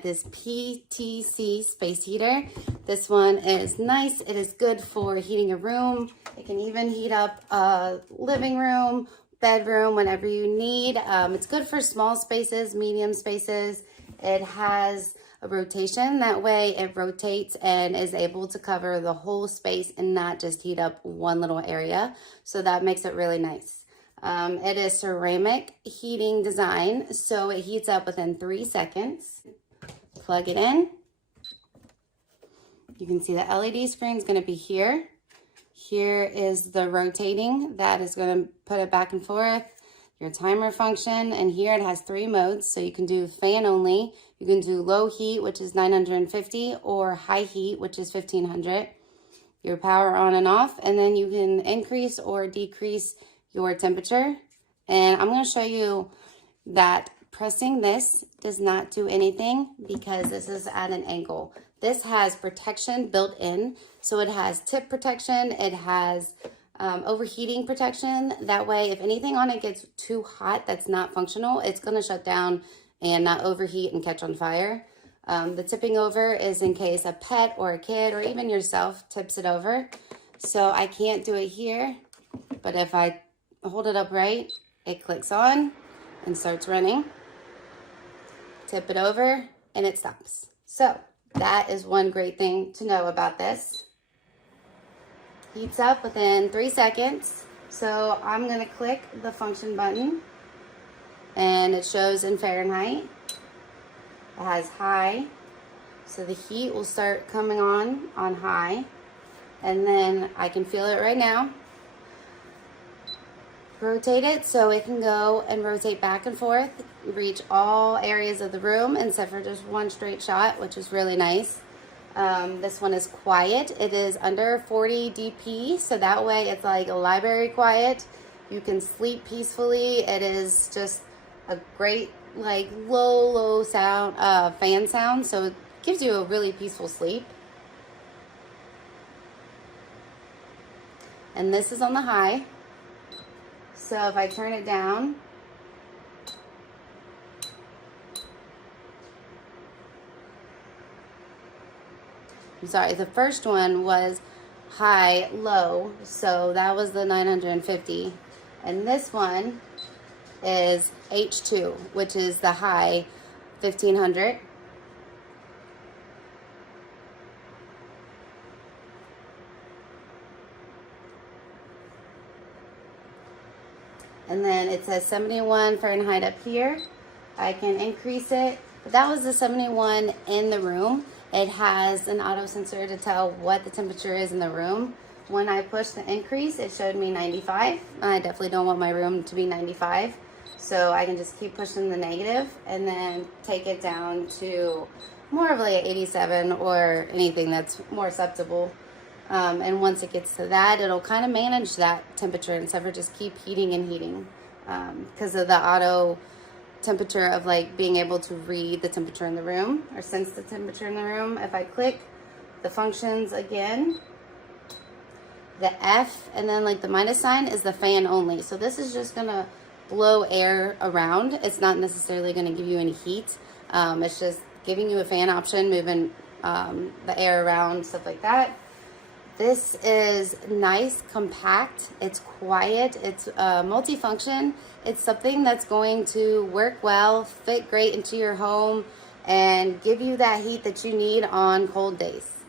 at this PTC space heater. This one is nice. It is good for heating a room. It can even heat up a living room, bedroom, whenever you need. It's good for small spaces, medium spaces. It has a rotation. That way it rotates and is able to cover the whole space and not just heat up one little area. So that makes it really nice. It is ceramic heating design, so it heats up within 3 seconds. Plug it in. You can see the LED screen is going to be here. Here is the rotating that is going to put it back and forth. Your timer function, and here it has 3 modes, so you can do fan only, you can do low heat, which is 950, or high heat, which is 1500. Your power on and off, and then you can increase or decrease your temperature. And I'm going to show you that pressing this does not do anything because this is at an angle. This has protection built in, so it has tip protection, it has overheating protection. That way, if anything on it gets too hot that's not functional, it's going to shut down and not overheat and catch on fire. The tipping over is in case a pet or a kid or even yourself tips it over. So I can't do it here, but if I hold it upright, it clicks on and starts running. Tip it over and it stops. So that is one great thing to know about this. Heats up within 3 seconds. So I'm going to click the function button and it shows in Fahrenheit. It has high, so the heat will start coming on high, and then I can feel it right now. Rotate it so it can go and rotate back and forth, reach all areas of the room except for just one straight shot, which is really nice. This one is quiet. It is under 40 dp, so that way it's like a library quiet. You can sleep peacefully. It is just a great like low sound, fan sound, so it gives you a really peaceful sleep. And this is on the high, so if I turn it down, I'm sorry, the first one was high, low, so that was the 950. And this one is H2, which is the high, 1500. And then it says 71 Fahrenheit up here. I can increase it. But that was the 71 in the room. It has an auto sensor to tell what the temperature is in the room. When I pushed the increase, it showed me 95. I definitely don't want my room to be 95. So I can just keep pushing the negative and then take it down to more of like 87 or anything that's more acceptable. And once it gets to that, it'll kind of manage that temperature instead of just keep heating and heating. Because of the auto temperature of like being able to read the temperature in the room or sense the temperature in the room. If I click the functions again, the F and then like the minus sign is the fan only. So this is just gonna blow air around. It's not necessarily gonna give you any heat. It's just giving you a fan option, moving the air around, stuff like that. This is nice, compact, it's quiet, it's multifunction. It's something that's going to work well, fit great into your home, and give you that heat that you need on cold days.